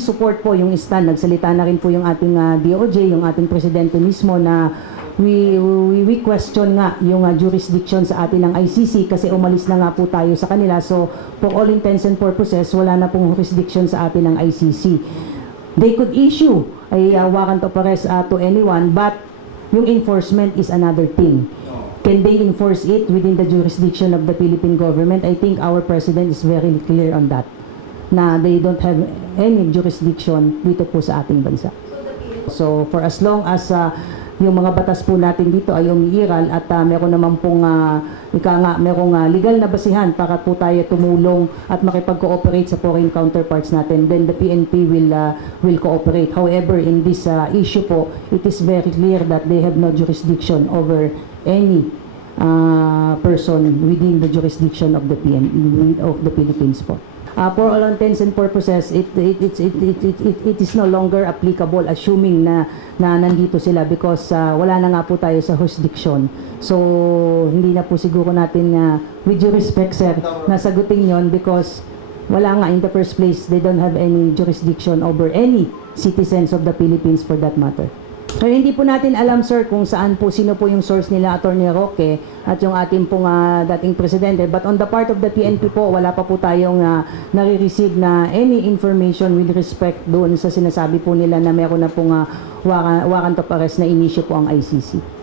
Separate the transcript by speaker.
Speaker 1: we support po yung stand. Nagsalita na rin po yung ating ah, DOJ, yung ating presidente mismo na we, we, we question nga yung ah, jurisdiction sa atin ng ICC kasi umalis na nga po tayo sa kanila. So, for all intents and purposes, wala na pong jurisdiction sa atin ng ICC. They could issue a uh, warrant of arrest uh, to anyone, but yung enforcement is another thing. Can they enforce it within the jurisdiction of the Philippine government? I think our president is very clear on that na they don't have any jurisdiction dito po sa ating bansa. So for as long as uh, yung mga batas po natin dito ay umiiral at uh, meron naman pong uh, ika nga, merong uh, legal na basihan para po tayo tumulong at makipag-cooperate sa foreign counterparts natin, then the PNP will uh, will cooperate. However, in this uh, issue po, it is very clear that they have no jurisdiction over any uh, person within the jurisdiction of the PN of the Philippines po. Uh, for all intents and purposes, it it, it, it, it, it, it, it is no longer applicable assuming na, na nandito sila because uh, wala na nga po tayo sa jurisdiction. So, hindi na po siguro natin, uh, with due respect, sir, nasagutin yon because wala nga in the first place, they don't have any jurisdiction over any citizens of the Philippines for that matter. Kaya hindi po natin alam, sir, kung saan po, sino po yung source nila, Attorney Roque, at yung ating pong ah, dating presidente. But on the part of the PNP po, wala pa po tayong uh, nare-receive na any information with respect doon sa sinasabi po nila na meron na pong uh, warrant of arrest na inisyo po ang ICC.